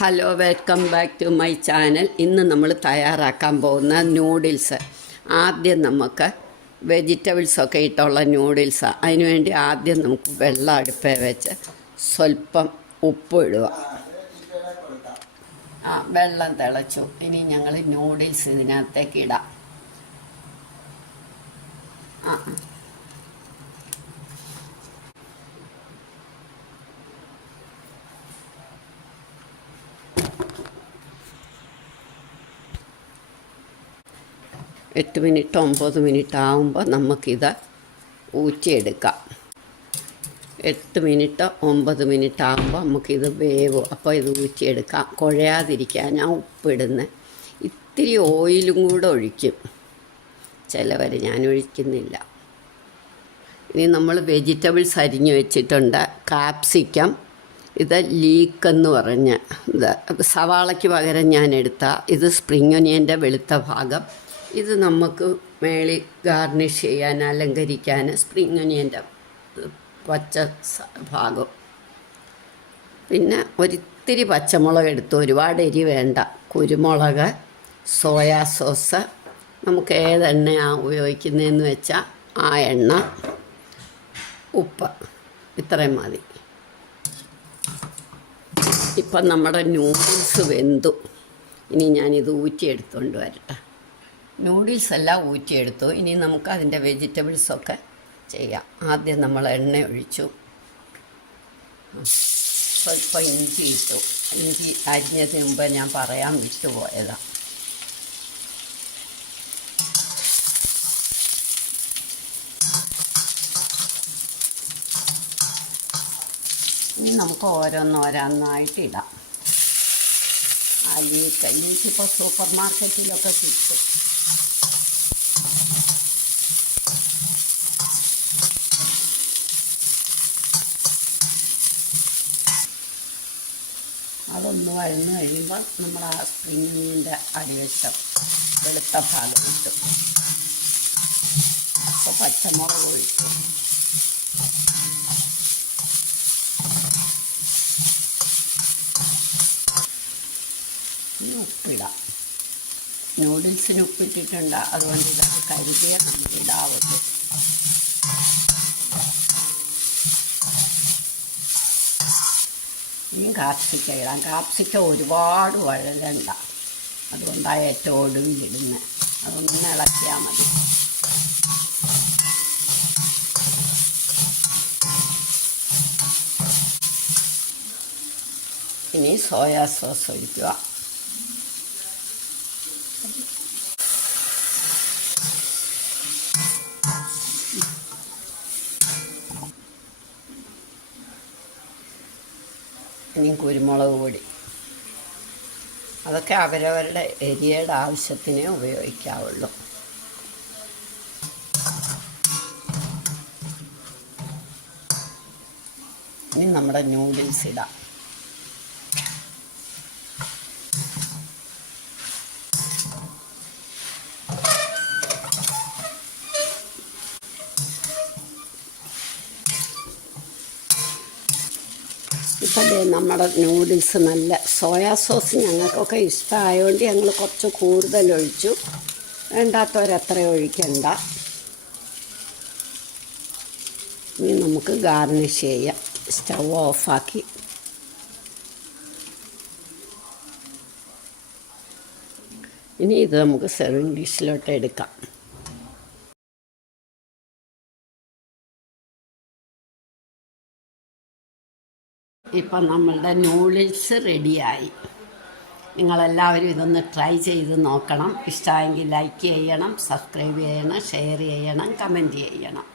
Hello, welcome back to my channel. ഇന്ന് നമ്മൾ തയ്യാറാക്കാൻ പോകുന്ന നൂഡിൽസ്. ആദ്യം നമുക്ക് വെജിറ്റബിൾസൊക്കെ ഇട്ടുള്ള നൂഡിൽസാണ്. അതിനുവേണ്ടി ആദ്യം നമുക്ക് വെള്ളം അടുപ്പേ വെച്ച് സ്വല്പം ഉപ്പ് ഇടുക. വെള്ളം തിളച്ചു. ഇനി ഞങ്ങൾ നൂഡിൽസ് ഇതിനകത്തേക്ക് ഇടാം. 8 മിനിറ്റ് 9 മിനിറ്റ് ആകുമ്പോൾ നമുക്കിത് ഊറ്റിയെടുക്കാം. 8 മിനിറ്റ് 9 മിനിറ്റ് ആകുമ്പോൾ നമുക്കിത് വേവും. അപ്പോൾ ഇത് ഊറ്റിയെടുക്കാം. കുഴയാതിരിക്കാൻ ഞാൻ ഉപ്പിടുന്ന ഇത്തിരി ഓയിലും കൂടെ ഒഴിക്കും. ചിലവർ ഞാൻ ഒഴിക്കുന്നില്ല. ഇനി നമ്മൾ വെജിറ്റബിൾസ് അരിഞ്ഞു വെച്ചിട്ടുണ്ട്. കാപ്സിക്കം, ഇത് ലീക്കെന്ന് പറഞ്ഞ ഇത് സവാളയ്ക്ക് പകരം ഞാൻ എടുത്ത ഇത് സ്പ്രിംഗ് ഒനിയൻ്റെ വെളുത്ത ഭാഗം. ഇത് നമുക്ക് മേളിൽ ഗാർണിഷ് ചെയ്യാൻ അലങ്കരിക്കാൻ സ്പ്രിംഗ് ഒനിയൻ്റെ പച്ച ഭാഗം. പിന്നെ ഒരിത്തിരി പച്ചമുളക് എടുത്തു, ഒരുപാട് എരി വേണ്ട. കുരുമുളക്, സോയാ സോസ്, നമുക്ക് ഏതെണ്ണയാണ് ഉപയോഗിക്കുന്നതെന്ന് വെച്ചാൽ ആ എണ്ണ, ഉപ്പ്, ഇത്രയും മതി. ഇപ്പം നമ്മുടെ നൂഡിൽസ് വെന്തു. ഇനി ഞാനിത് ഊറ്റിയെടുത്തുകൊണ്ട് വരട്ടെ. നൂഡിൽസ് എല്ലാം ഊറ്റിയെടുത്തു. ഇനി നമുക്ക് അതിൻ്റെ വെജിറ്റബിൾസൊക്കെ ചെയ്യാം. ആദ്യം നമ്മൾ എണ്ണ ഒഴിച്ചു, സ്വല്പം ഇഞ്ചി ഇട്ടു. ഇഞ്ചി അരിഞ്ഞതിന് മുമ്പ് ഞാൻ പറയാൻ വിട്ടുപോയതാണ്. ഇനി നമുക്ക് ഓരോന്നോരോന്നായിട്ട് ഇടാം. ലീക്ക് ഇപ്പോൾ സൂപ്പർ മാർക്കറ്റിലൊക്കെ കിട്ടും. അതൊന്ന് വഴന്ന് കഴിയുമ്പോൾ നമ്മൾ ആ സ്പ്രിങ്ങിൻ്റെ അടിവശം വെളുത്ത ഭാഗം ഇട്ടു. അപ്പോൾ പച്ചമുളക് ഒഴിച്ചു. ഇനി ഉപ്പിടാം. നൂഡിൽസിന് ഉപ്പിട്ടിട്ടുണ്ട്, അതുകൊണ്ട് ഇതൊക്കെ കരുതിയ നമുക്ക് ഇടാവുള്ളൂ. ഇനി കാപ്സിക്ക ഇടാം. കാപ്സിക്ക ഒരുപാട് വഴലണ്ട, അതുകൊണ്ടാണ് ഏറ്റവും ഒടുവിലിടുന്നത്. അതൊന്ന് ഇളക്കിയാൽ മതി. ഇനി സോയാ സോസ് ഒഴിക്കുക. ഇനി കുരുമുളക് പൊടി. അതൊക്കെ അവരവരുടെ എരിയുടെ ആവശ്യത്തിനേ ഉപയോഗിക്കാവുള്ളൂ. ഇനി നമ്മുടെ നൂഡിൽസ് ഇടാം. ഇപ്പം നമ്മുടെ നൂഡിൽസ് നല്ല സോയാ സോസ് ഞങ്ങൾക്കൊക്കെ ഇഷ്ടമായതുകൊണ്ട് ഞങ്ങൾ കുറച്ച് കൂടുതൽ ഒഴിച്ചു. വേണ്ടാത്തവരത്ര ഒഴിക്കണ്ട. ഇനി നമുക്ക് ഗാർണിഷ് ചെയ്യാം. സ്റ്റൗ ഓഫാക്കി ഇനി ഇത് നമുക്ക് സെർവിങ് ഡിഷിലോട്ട് എടുക്കാം. ഇപ്പം നമ്മളുടെ നൂഡിൽസ് റെഡിയായി. നിങ്ങളെല്ലാവരും ഇതൊന്ന് ട്രൈ ചെയ്ത് നോക്കണം. ഇഷ്ടമായെങ്കിൽ ലൈക്ക് ചെയ്യണം, സബ്സ്ക്രൈബ് ചെയ്യണം, ഷെയർ ചെയ്യണം, കമൻറ്റ് ചെയ്യണം.